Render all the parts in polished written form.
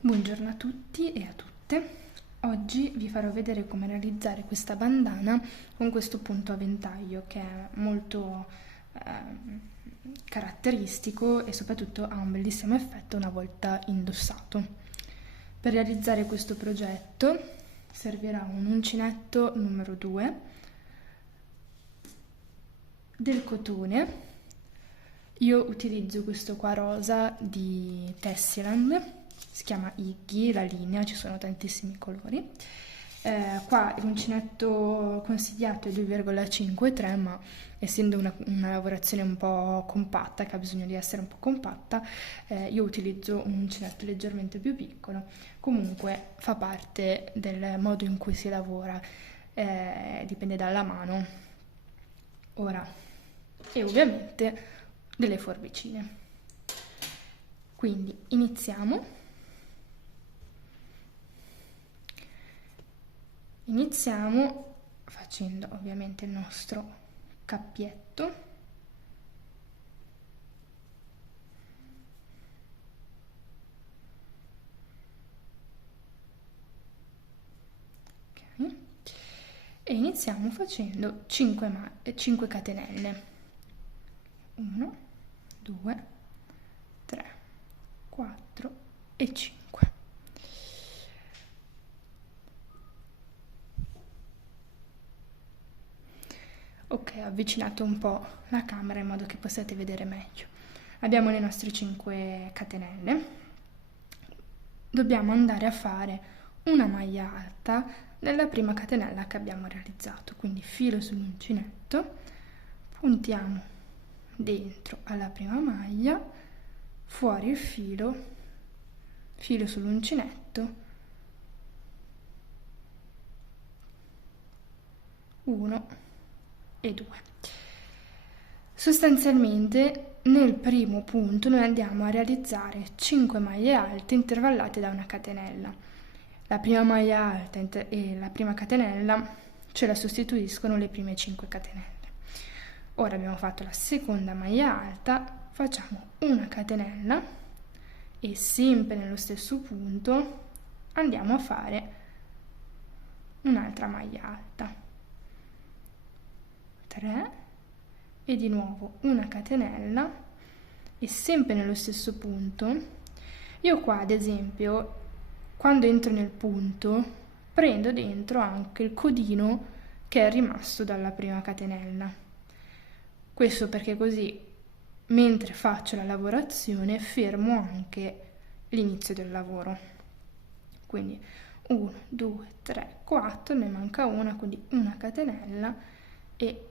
Buongiorno a tutti e a tutte. Oggi vi farò vedere come realizzare questa bandana con questo punto a ventaglio che è molto caratteristico e soprattutto ha un bellissimo effetto una volta indossato. Per realizzare questo progetto servirà un uncinetto numero 2, del cotone. Io utilizzo questo qua rosa di Tessiland, si chiama Iggy, la linea, ci sono tantissimi colori. Qua l'uncinetto consigliato è 2,53, ma essendo una lavorazione un po' compatta, che ha bisogno di essere un po' compatta, io utilizzo un uncinetto leggermente più piccolo. Comunque fa parte del modo in cui si lavora, dipende dalla mano. Ora, e ovviamente delle forbicine. Quindi iniziamo. Iniziamo facendo ovviamente il nostro cappietto. Ok. E iniziamo facendo 5 catenelle. 1, 2, 3, 4 e 5. Ok, ho avvicinato un po' la camera in modo che possiate vedere meglio. Abbiamo le nostre 5 catenelle. Dobbiamo andare a fare una maglia alta nella prima catenella che abbiamo realizzato. Quindi filo sull'uncinetto, puntiamo dentro alla prima maglia, fuori il filo, filo sull'uncinetto, 1 e 2. Sostanzialmente nel primo punto noi andiamo a realizzare 5 maglie alte intervallate da una catenella. La prima maglia alta e la prima catenella ce la sostituiscono le prime 5 catenelle. Ora abbiamo fatto la seconda maglia alta, facciamo una catenella e sempre nello stesso punto andiamo a fare un'altra maglia alta, 3 e di nuovo una catenella e sempre nello stesso punto. Io qua ad esempio quando entro nel punto prendo dentro anche il codino che è rimasto dalla prima catenella. Questo perché così mentre faccio la lavorazione fermo anche l'inizio del lavoro. Quindi 1, 2, 3, 4, ne manca una, quindi una catenella e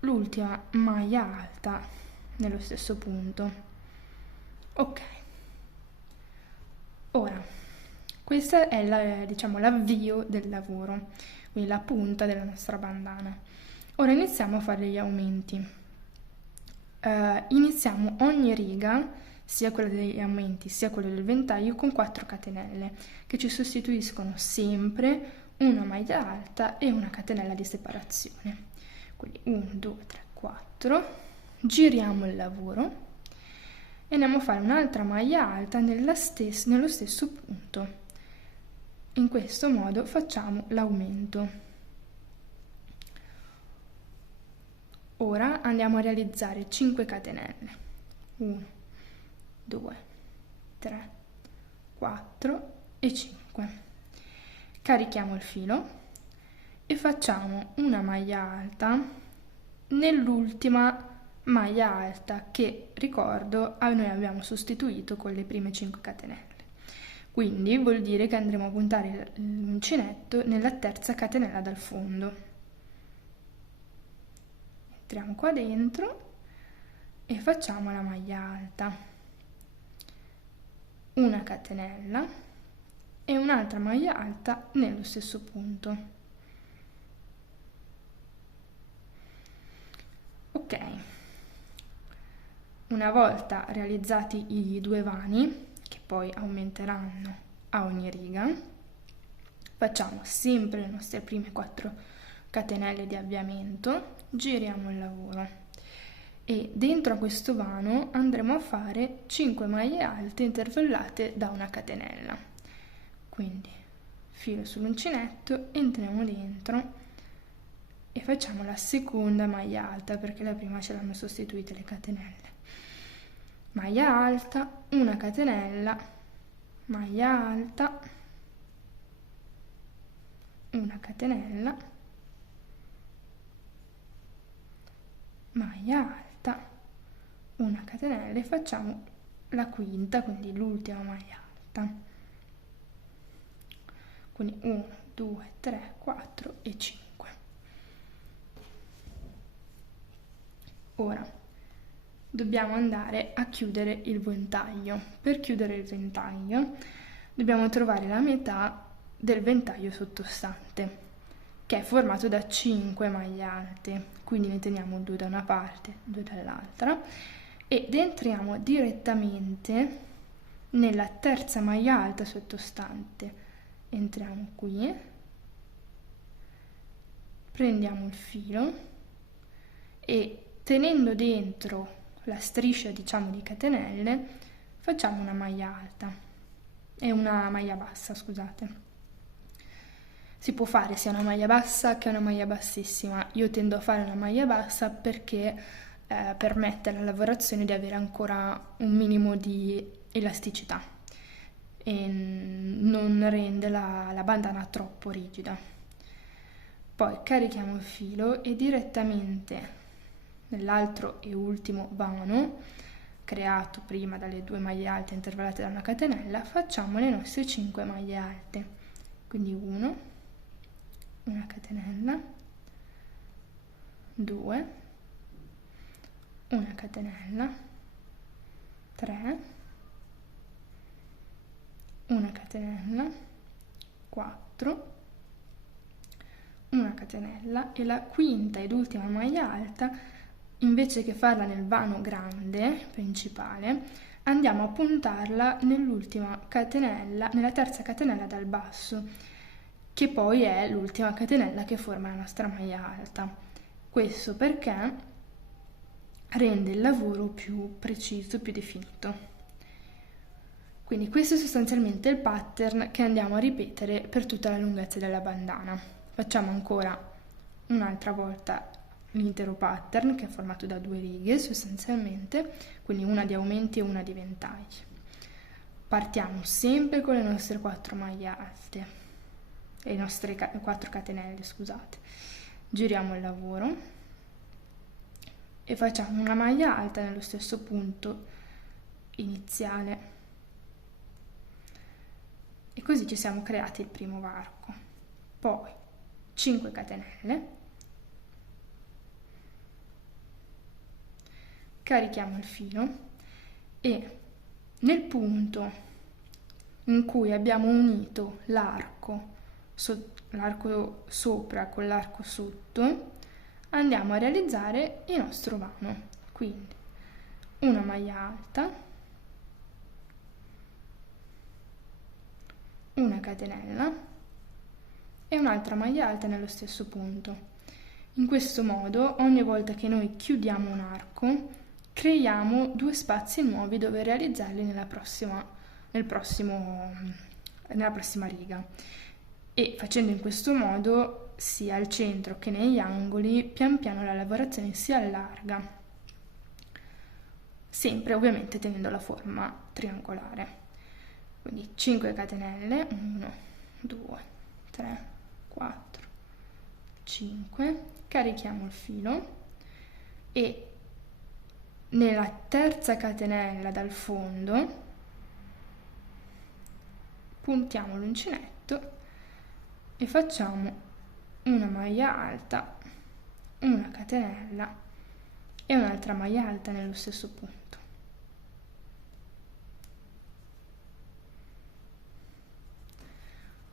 l'ultima maglia alta nello stesso punto. Ok, ora questo è diciamo, l'avvio del lavoro, quindi la punta della nostra bandana. Ora iniziamo a fare gli aumenti. Iniziamo ogni riga, sia quella degli aumenti sia quella del ventaglio, con 4 catenelle che ci sostituiscono sempre una maglia alta e una catenella di separazione. Quindi 1, 2, 3, 4, giriamo il lavoro e andiamo a fare un'altra maglia alta nello stesso punto. In questo modo facciamo l'aumento. Ora andiamo a realizzare 5 catenelle. 1, 2, 3, 4 e 5. Carichiamo il filo e facciamo una maglia alta nell'ultima maglia alta che, ricordo, noi abbiamo sostituito con le prime 5 catenelle. Quindi vuol dire che andremo a puntare l'uncinetto nella terza catenella dal fondo. Entriamo qua dentro e facciamo la maglia alta, una catenella e un'altra maglia alta nello stesso punto. Ok, una volta realizzati i 2 vani, che poi aumenteranno a ogni riga, facciamo sempre le nostre prime 4 catenelle di avviamento, giriamo il lavoro e dentro a questo vano andremo a fare 5 maglie alte intervallate da una catenella. quindi filo sull'uncinetto, entriamo dentro e facciamo la seconda maglia alta perché la prima ce l'hanno sostituite le catenelle. Maglia alta, una catenella, maglia alta, una catenella, maglia alta, una catenella e facciamo la quinta, quindi l'ultima maglia alta. Quindi 1, 2, 3, 4 e 5. Ora dobbiamo andare a chiudere il ventaglio. Per chiudere il ventaglio dobbiamo trovare la metà del ventaglio sottostante, che è formato da 5 maglie alte, quindi ne teniamo 2 da una parte, 2 dall'altra ed entriamo direttamente nella terza maglia alta sottostante. Entriamo qui, prendiamo il filo e tenendo dentro la striscia, diciamo, di catenelle, facciamo una maglia alta e una maglia bassa, scusate. Si può fare sia una maglia bassa che una maglia bassissima. Io tendo a fare una maglia bassa perché permette alla lavorazione di avere ancora un minimo di elasticità e non rende la bandana troppo rigida. Poi carichiamo il filo e direttamente nell'altro e ultimo vano, creato prima dalle 2 maglie alte intervallate da una catenella, facciamo le nostre 5 maglie alte. Quindi 1, una catenella, 2, una catenella, 3, una catenella, 4, una catenella e la quinta ed ultima maglia alta, invece che farla nel vano grande principale, andiamo a puntarla nell'ultima catenella, nella terza catenella dal basso, che poi è l'ultima catenella che forma la nostra maglia alta. Questo perché rende il lavoro più preciso, più definito. Quindi questo è sostanzialmente il pattern che andiamo a ripetere per tutta la lunghezza della bandana. Facciamo ancora un'altra volta l'intero pattern, che è formato da 2 righe sostanzialmente, quindi una di aumenti e una di ventagli. Partiamo sempre con le nostre 4 maglie alte, le nostre 4 catenelle, scusate. Giriamo il lavoro e facciamo una maglia alta nello stesso punto iniziale e così ci siamo creati il primo varco. Poi 5 catenelle, carichiamo il filo e nel punto in cui abbiamo unito l'arco sopra con l'arco sotto, andiamo a realizzare il nostro vano. Quindi una maglia alta, una catenella e un'altra maglia alta nello stesso punto. In questo modo, ogni volta che noi chiudiamo un arco, creiamo 2 spazi nuovi dove realizzarli nella prossima riga. E facendo in questo modo, sia al centro che negli angoli, pian piano la lavorazione si allarga, sempre ovviamente tenendo la forma triangolare. Quindi 5 catenelle, 1, 2, 3, 4, 5, carichiamo il filo e nella terza catenella dal fondo puntiamo l'uncinetto e facciamo una maglia alta, una catenella e un'altra maglia alta nello stesso punto.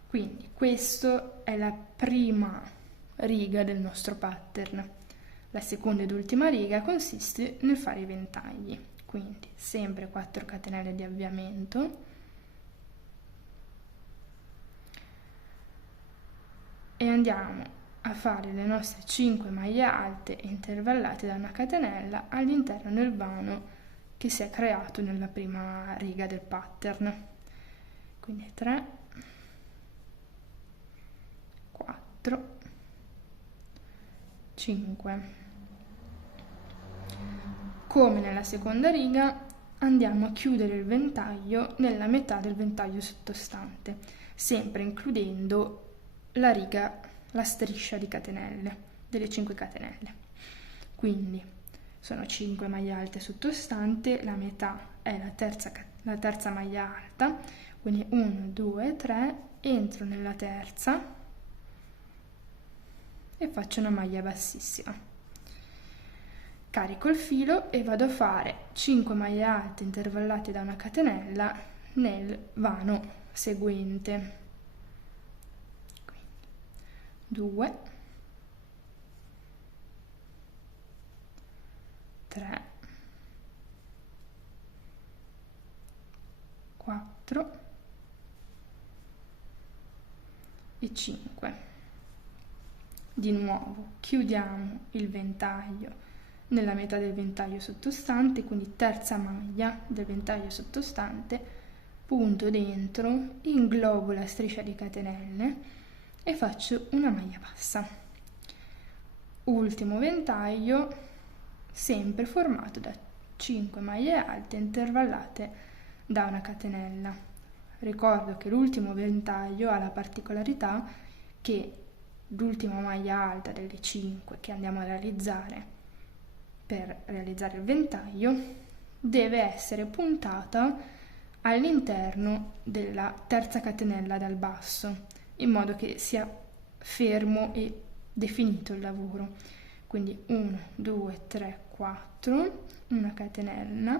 Quindi questa è la prima riga del nostro pattern. La seconda ed ultima riga consiste nel fare i ventagli, quindi sempre 4 catenelle di avviamento e andiamo a fare le nostre 5 maglie alte intervallate da una catenella all'interno del vano che si è creato nella prima riga del pattern. Quindi 3, 4, 5. Come nella seconda riga andiamo a chiudere il ventaglio nella metà del ventaglio sottostante, sempre includendo la striscia di catenelle, delle 5 catenelle. Quindi sono 5 maglie alte sottostante, la metà è la terza maglia alta, quindi 1, 2, 3, entro nella terza e faccio una maglia bassissima. Carico il filo e vado a fare 5 maglie alte intervallate da una catenella nel vano seguente. Quindi 2, 3, 4 e 5. Di nuovo chiudiamo il ventaglio nella metà del ventaglio sottostante, quindi terza maglia del ventaglio sottostante, punto dentro, inglobo la striscia di catenelle e faccio una maglia bassa. Ultimo ventaglio, sempre formato da 5 maglie alte intervallate da una catenella. Ricordo che l'ultimo ventaglio ha la particolarità che l'ultima maglia alta delle 5 che andiamo a realizzare per realizzare il ventaglio deve essere puntata all'interno della terza catenella dal basso, in modo che sia fermo e definito il lavoro. Quindi 1, 2, 3, 4, una catenella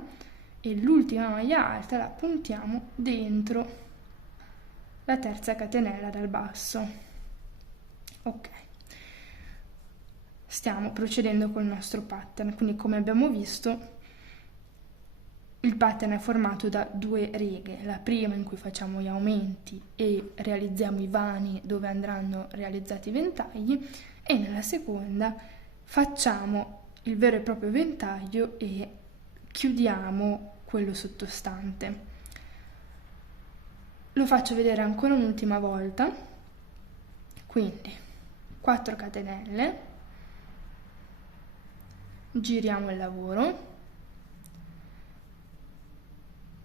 e l'ultima maglia alta la puntiamo dentro la terza catenella dal basso. Ok. Stiamo procedendo col nostro pattern, quindi come abbiamo visto il pattern è formato da 2 righe, la prima in cui facciamo gli aumenti e realizziamo i vani dove andranno realizzati i ventagli e nella seconda facciamo il vero e proprio ventaglio e chiudiamo quello sottostante. Lo faccio vedere ancora un'ultima volta, quindi 4 catenelle, giriamo il lavoro,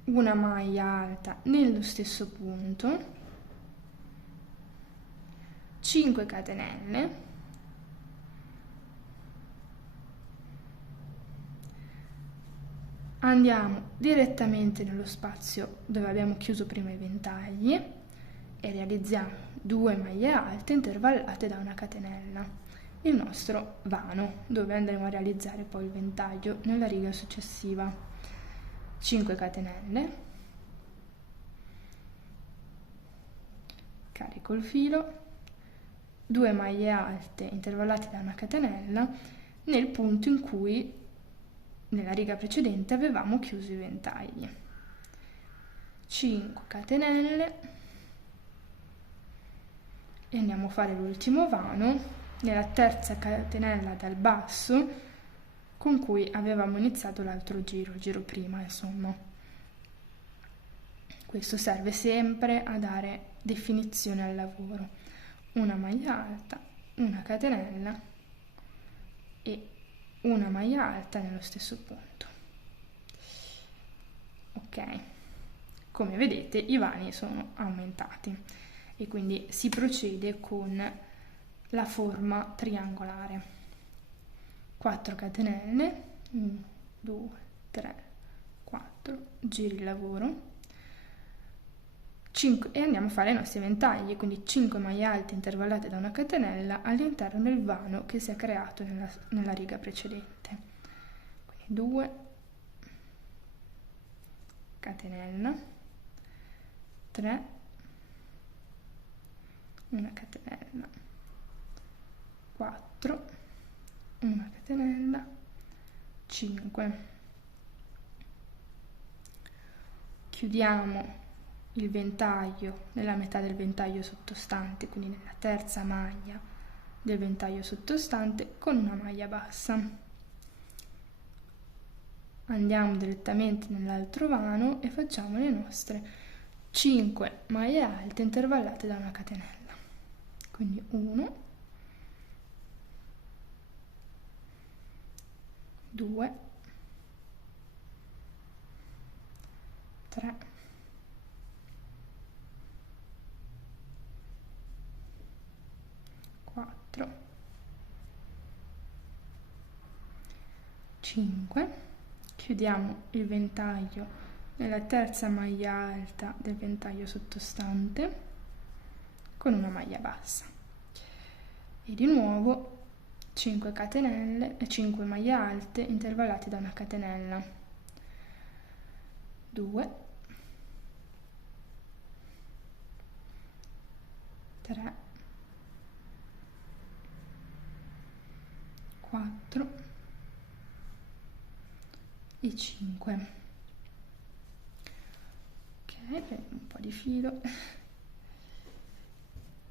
una maglia alta nello stesso punto, 5 catenelle, andiamo direttamente nello spazio dove abbiamo chiuso prima i ventagli e realizziamo 2 maglie alte intervallate da una catenella, il nostro vano dove andremo a realizzare poi il ventaglio nella riga successiva. 5 catenelle, carico il filo, 2 maglie alte intervallate da una catenella nel punto in cui nella riga precedente avevamo chiuso i ventagli. 5 catenelle e andiamo a fare l'ultimo vano nella terza catenella dal basso con cui avevamo iniziato l'altro giro, il giro prima, insomma. Questo serve sempre a dare definizione al lavoro. Una maglia alta, una catenella e una maglia alta nello stesso punto. Ok, come vedete i vani sono aumentati e quindi si procede con la forma triangolare. 4 catenelle, 1, 2, 3, 4, giri il lavoro, 5 e andiamo a fare i nostri ventagli, quindi 5 maglie alte intervallate da una catenella all'interno del vano che si è creato nella riga precedente. Quindi 2 catenella, 3, una catenella, 4, una catenella, 5. Chiudiamo il ventaglio nella metà del ventaglio sottostante, quindi nella terza maglia del ventaglio sottostante con una maglia bassa. Andiamo direttamente nell'altro vano e facciamo le nostre 5 maglie alte intervallate da una catenella. quindi 1, 2, 3, 4, 5, chiudiamo il ventaglio nella terza maglia alta del ventaglio sottostante con una maglia bassa e di nuovo 5 catenelle e 5 maglie alte intervallate da una catenella, 2, 3, 4 e 5. Ok, prendo un po' di filo.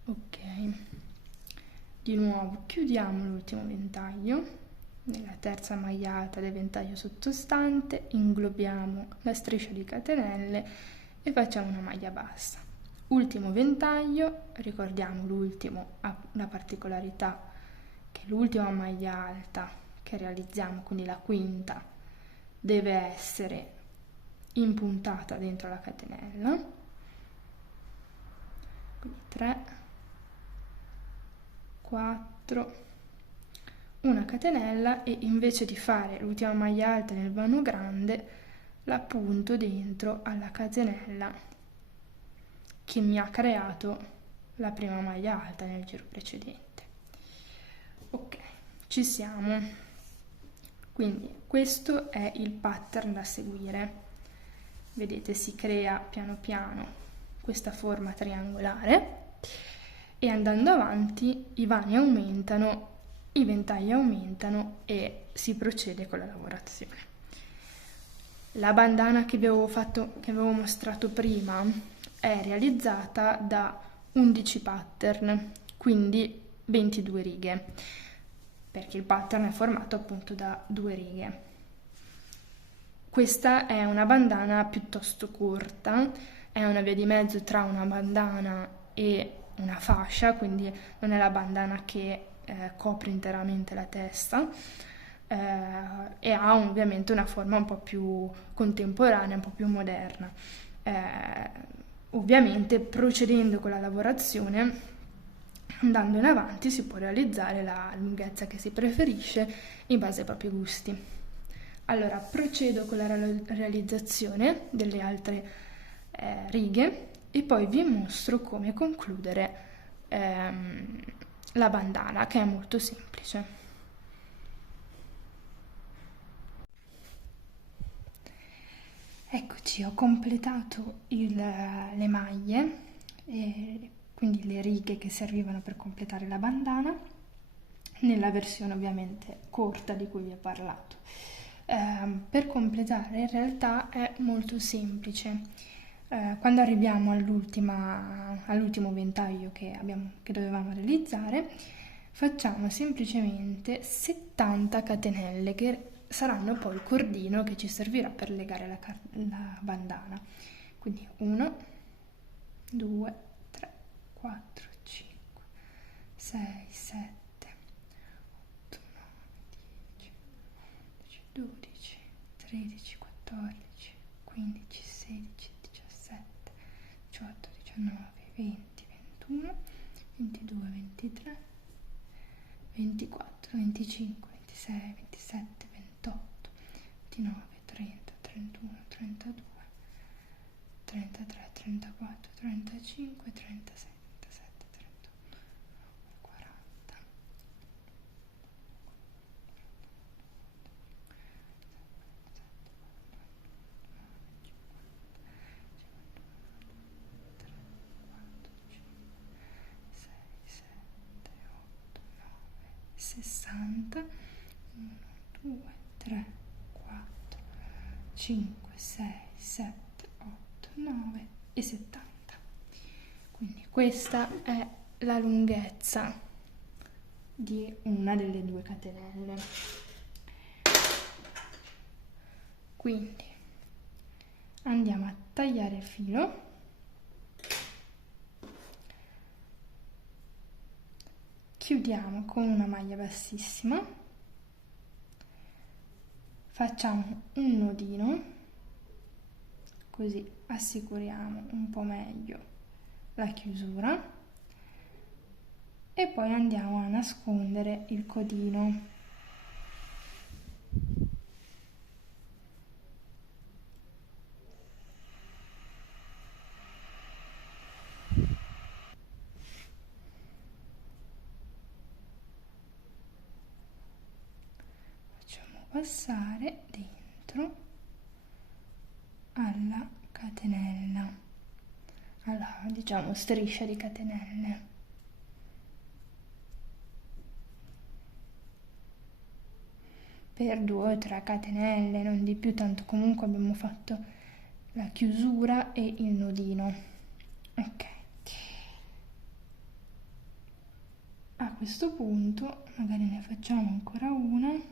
Ok, di nuovo chiudiamo l'ultimo ventaglio nella terza maglia alta del ventaglio sottostante, inglobiamo la striscia di catenelle e facciamo una maglia bassa. Ultimo ventaglio, ricordiamo l'ultimo ha la particolarità che l'ultima maglia alta che realizziamo, quindi la quinta, deve essere impuntata dentro la catenella, quindi 3, 4, una catenella e invece di fare l'ultima maglia alta nel vano grande la punto dentro alla catenella che mi ha creato la prima maglia alta nel giro precedente. Ok, ci siamo. Quindi questo è il pattern da seguire. Vedete, si crea piano piano questa forma triangolare e andando avanti i vani aumentano, i ventagli aumentano e si procede con la lavorazione. La bandana che avevo mostrato prima è realizzata da 11 pattern, quindi 22 righe, perché il pattern è formato appunto da 2 righe. Questa è una bandana piuttosto corta, è una via di mezzo tra una bandana e una fascia, quindi non è la bandana che copre interamente la testa e ha ovviamente una forma un po' più contemporanea, un po' più moderna. Ovviamente procedendo con la lavorazione, andando in avanti, si può realizzare la lunghezza che si preferisce in base ai propri gusti. Allora, procedo con la realizzazione delle altre righe e poi vi mostro come concludere la bandana, che è molto semplice. Eccoci, ho completato le maglie, quindi le righe che servivano per completare la bandana, nella versione ovviamente corta di cui vi ho parlato. Per completare in realtà è molto semplice. Quando arriviamo all'ultimo ventaglio che dovevamo realizzare, facciamo semplicemente 70 catenelle che saranno poi il cordino che ci servirà per legare la bandana. Quindi 1, 2, 3, 4, 5, 6, 7, 8, 9, 10, 12, 13, 14, 15, 16, 17, 18, 19, 20, 21, 22, 23, 24, 25, 26, 27, 28, 29, 30, 31, 32, 33, 34, 35, 36, 37, 38, 40. Sessanta, 1, 2, 3, 4, 5, 6, 7, 8, 9 e 70. Quindi questa è la lunghezza di una delle due catenelle. Quindi andiamo a tagliare il filo chiudiamo con una maglia bassissima, facciamo un nodino, così assicuriamo un po' meglio la chiusura e poi andiamo a nascondere il codino. Facciamo passare dentro alla catenella, alla, diciamo, striscia di catenelle. Per 2 o 3 catenelle, non di più, tanto comunque abbiamo fatto la chiusura e il nodino. Ok, a questo punto magari ne facciamo ancora una.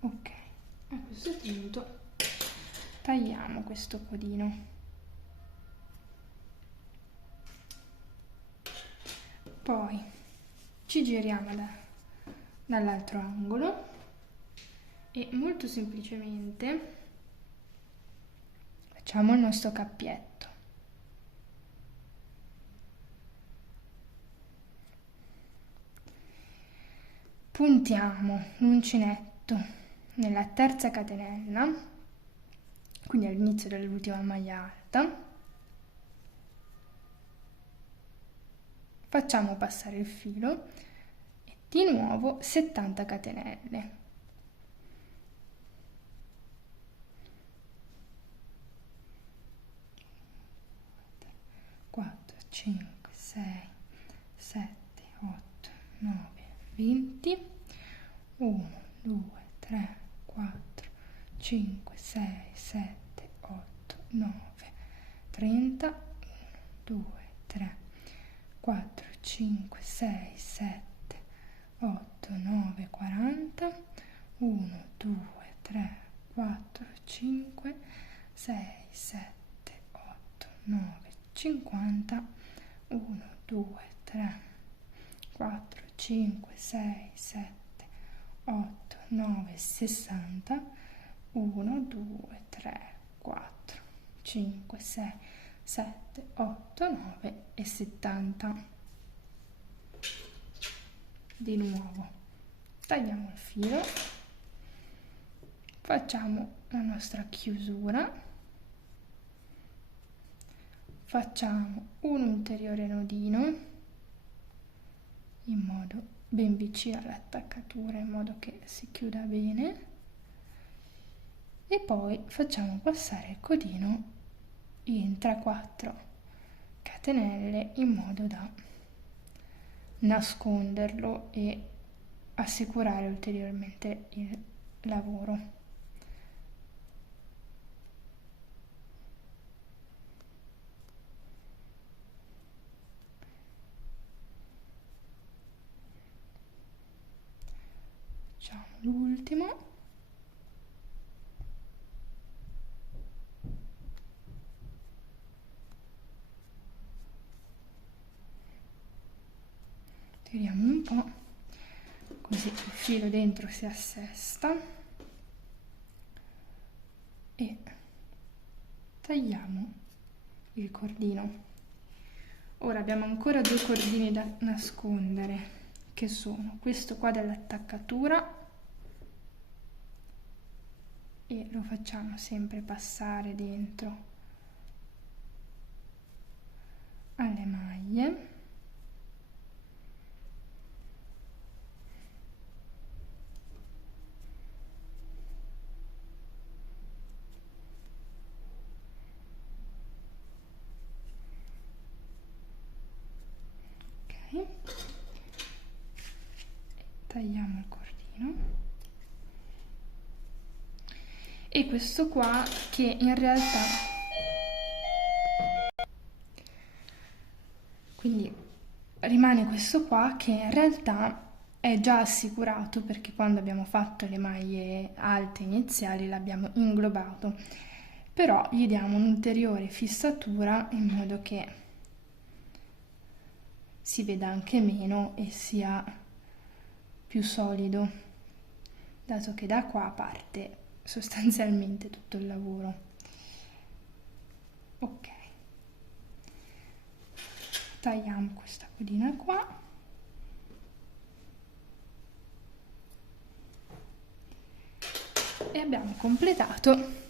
Ok, a questo punto tagliamo questo codino. Poi ci giriamo dall'altro angolo e molto semplicemente facciamo il nostro cappietto. Puntiamo l'uncinetto nella terza catenella, quindi all'inizio dell'ultima maglia alta. Facciamo passare il filo e di nuovo 70 catenelle. 4, 5, 6, 7, 8, 9, 20, 1, 2, 3, 4, 5, 6, 7, 8, 9, 30, 1, 2, 3, 4, 5, 6, 7, 8, 9, 40, 1, 2, 3, 4, 5, 6, 7, 8, 9, 50, 1, 2, 3, 4, 5, 6, 7, 8, 9, 60, 1, 2, 3, 4, 5, 6, 7, 8, 9 e 70. Di nuovo tagliamo il filo, facciamo la nostra chiusura, facciamo un ulteriore nodino in modo ben vicino all'attaccatura, in modo che si chiuda bene, e poi facciamo passare il codino in 3-4 catenelle in modo da nasconderlo e assicurare ulteriormente il lavoro. Facciamo l'ultimo. Tiriamo un po', così il filo dentro si assesta, e tagliamo il cordino. Ora abbiamo ancora 2 cordini da nascondere, che sono questo qua dell'attaccatura, e lo facciamo sempre passare dentro alle maglie. Ok, tagliamo il cordino, e questo qua che in realtà, quindi rimane questo qua che in realtà è già assicurato, perché quando abbiamo fatto le maglie alte iniziali l'abbiamo inglobato. però gli diamo un'ulteriore fissatura in modo che si veda anche meno e sia più solido, dato che da qua parte sostanzialmente tutto il lavoro. Ok, tagliamo questa codina qua. E abbiamo completato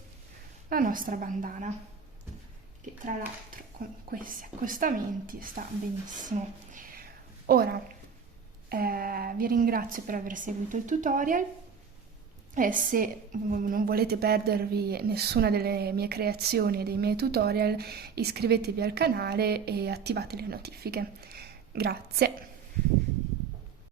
la nostra bandana, che tra l'altro con questi accostamenti sta benissimo. Ora vi ringrazio per aver seguito il tutorial e se non volete perdervi nessuna delle mie creazioni e dei miei tutorial, iscrivetevi al canale e attivate le notifiche. Grazie!